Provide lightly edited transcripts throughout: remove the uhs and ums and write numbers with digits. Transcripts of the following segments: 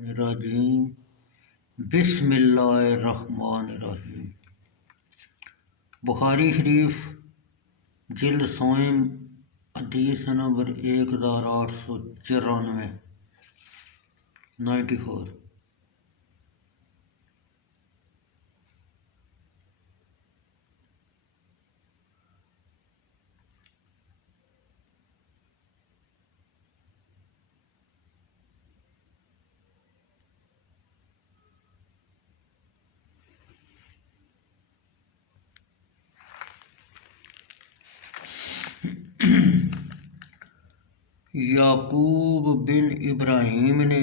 الرجیم بسم اللہ الرحمن الرحیم۔ بخاری شریف جلد سوم حدیث نمبر 1894 94۔ یعقوب بن ابراہیم نے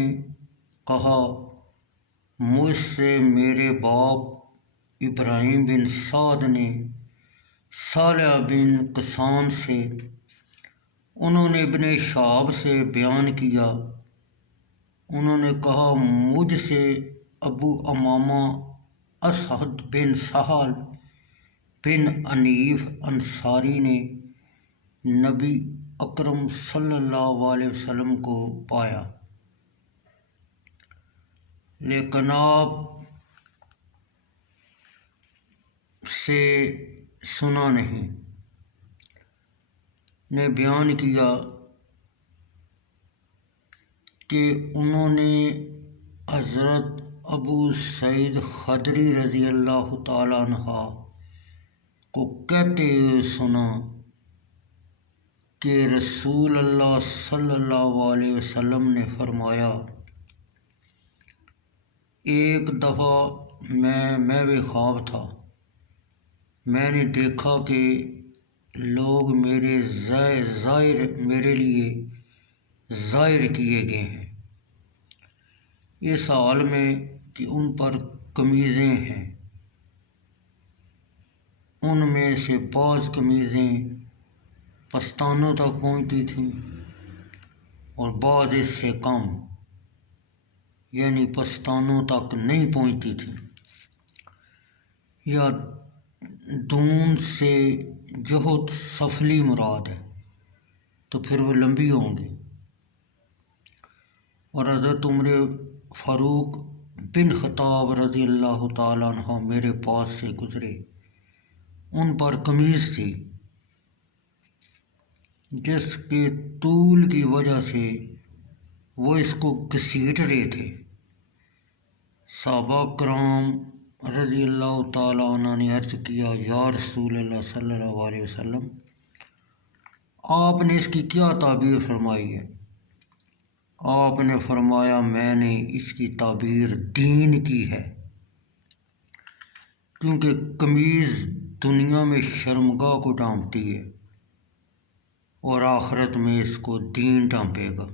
کہا، مجھ سے میرے باپ ابراہیم بن سعد نے صالح بن قسان سے، انہوں نے ابن شہاب سے بیان کیا، انہوں نے کہا، مجھ سے ابو امامہ اسعد بن سہل بن عنیف انصاری نے نبی اکرم صلی اللہ علیہ وسلم کو پایا، لیکن آپ سے سنا نہیں۔ نے بیان کیا کہ انہوں نے حضرت ابو سعید خدری رضی اللہ تعالیٰ عنہ کو کہتے ہوئے سنا کہ رسول اللہ صلی اللہ علیہ وسلم نے فرمایا، ایک دفعہ میں بھی خواب تھا، میں نے دیکھا کہ لوگ میرے لیے ظاہر کیے گئے ہیں، اس حال میں کہ ان پر قمیضیں ہیں، ان میں سے بعض قمیضیں پستانوں تک پہنچتی تھیں اور بعض اس سے کم، یعنی پستانوں تک نہیں پہنچتی تھیں، یا دون سے جہت سفلی مراد ہے تو پھر وہ لمبی ہوں گی۔ اور حضرت عمر فاروق بن خطاب رضی اللہ تعالیٰ عنہ میرے پاس سے گزرے، ان پر قمیض تھی جس کے طول کی وجہ سے وہ اس کو گھسیٹ رہے تھے۔ صحابہ کرام رضی اللہ تعالیٰ عنہ نے عرض کیا، یا رسول اللہ صلی اللہ علیہ وسلم، آپ نے اس کی کیا تعبیر فرمائی ہے؟ آپ نے فرمایا، میں نے اس کی تعبیر دین کی ہے، کیونکہ قمیض دنیا میں شرمگاہ کو ڈھانپتی ہے اور آخرت میں اس کو دین ڈھانپے گا۔